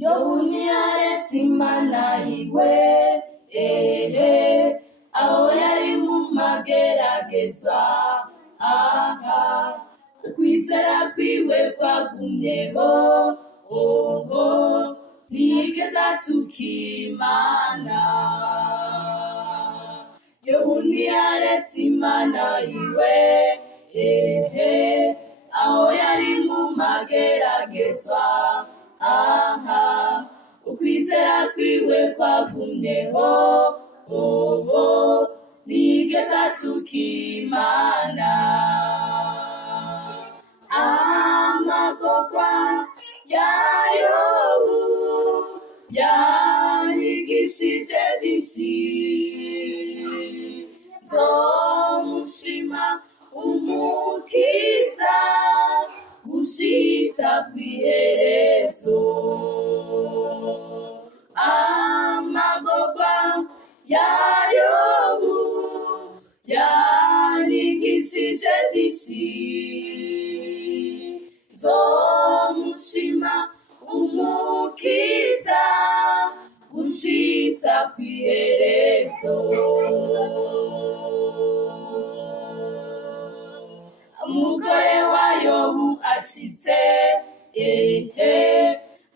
Yobu ntiyaretse Imana yiwe, aho yari mu magerageza, ukwizera kwiwe kwagumyeho, ntiyigeze atuka Imana. Yobu ntiyaretse Imana yiwe, aho yari mu magerageza, ukwizera kwiwe kwagumyeho, ntiyigeze atuka Imana. Amagorwa ya Yobu yanyigishije byinshi, nzomushima umukiza gushitsa kw'iherezo. Amagorwa ya Yobu yanyigishije byinshi, nzomushima umukiza gushitsa kw'iherezo. Umugore wa Yobu ashitse,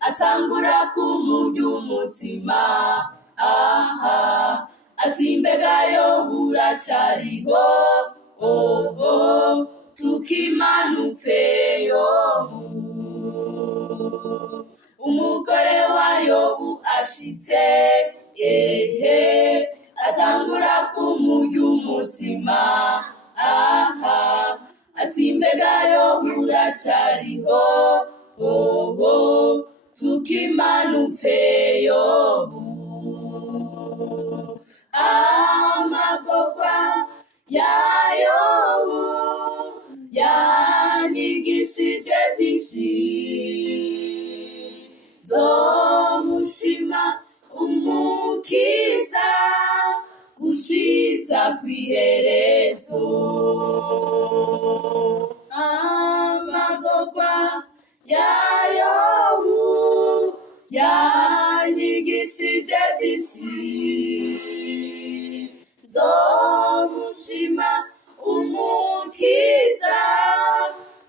atangura kumurya umutima, ati mbega Yobu uracariho, tukimanutse Yobu. Umugore wa Yobu ashitse, atangura kumurya umutima, ati mbega Yobu uracariho, tukimanutse Yobu. Amagorwa ya Yobu yanyigishije byinshi, nzomushima umukiza gushitsa kw'iherezo. Amagorwa ya Yobu yanyigishije byinshi, nzomushima umukiza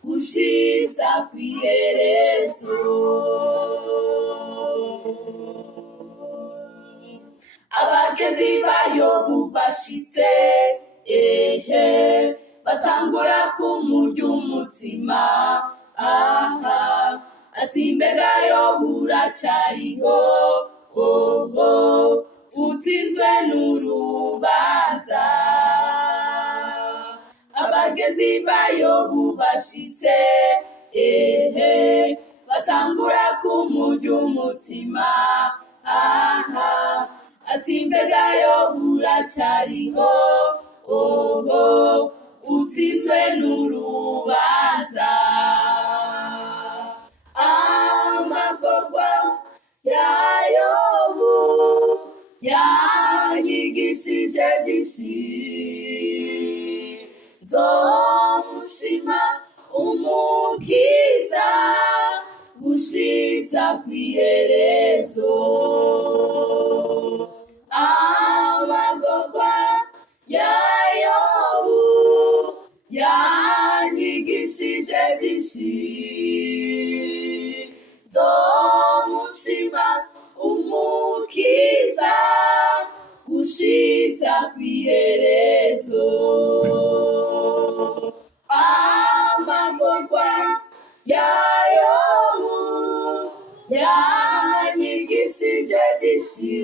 gushitsa kw'iherezo. Abagenzi ba Yobu bashitse, batangura kumurya umutima, ati mbega Yobu uracariho, utsinzwe n'urubanza. Abagenzi ba Yobu bashitse, batangura kumurya umutima, ati mbega Yobu uracariho, utsinzwe n'urubanza. Amagorwa ya Yobu yanyigishije byinshi, nzomushima umukiza gushitsa kw'iherezo. Amagorwa ya Yobu yanyigishije byinshi, nzomushima umukiza gushitsa kw'iherezo. Amagorwa ya Yobu yanyigishije byinshi,